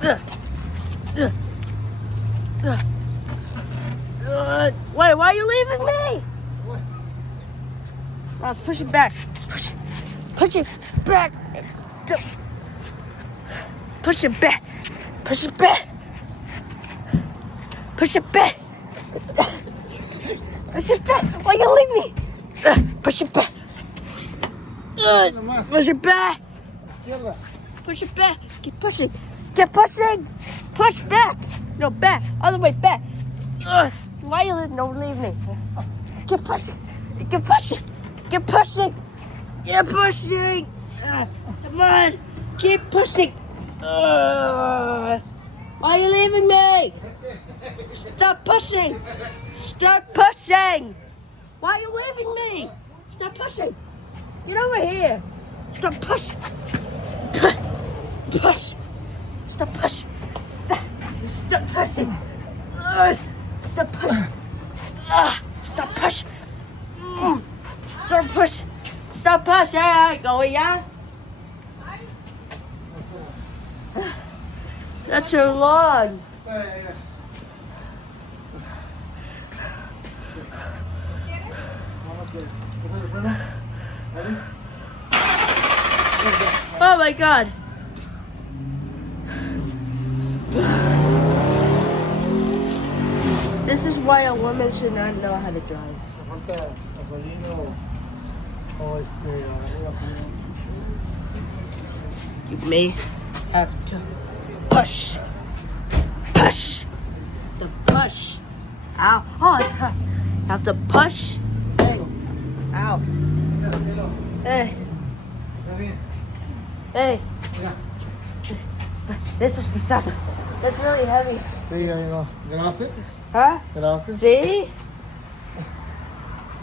Wait, why are you leaving me? What? No, let's push it back. Push it back. Push it back. Push it back. Push it back. Push it back. Why you leave me? Push it back. Push it back. Izquierda. Push it back. Keep pushing. Keep pushing. Push back. No, back. Other way back. Why you leave me? Keep pushing. Keep pushing. Keep pushing. Keep pushing. Come on. Keep pushing. Why are you leaving me? Stop pushing. Stop pushing. Why are you leaving me? Stop pushing. Get over here. Stop pushing. Push. Stop pushing. Stop pushing. Stop pushing. Stop pushing. Stop pushing. Stop pushing. Go yeah. That's too long. Oh my God. This is why a woman should not know how to drive. Falta gasolina o You may have to push. Push. The push. Ow. Oh, it's hot. Have to push. Hey. Ow. Hey. Hey. This is pesado. That's really heavy. Sí, ahí no. ¿Grabaste? Huh? ¿Grabaste? See?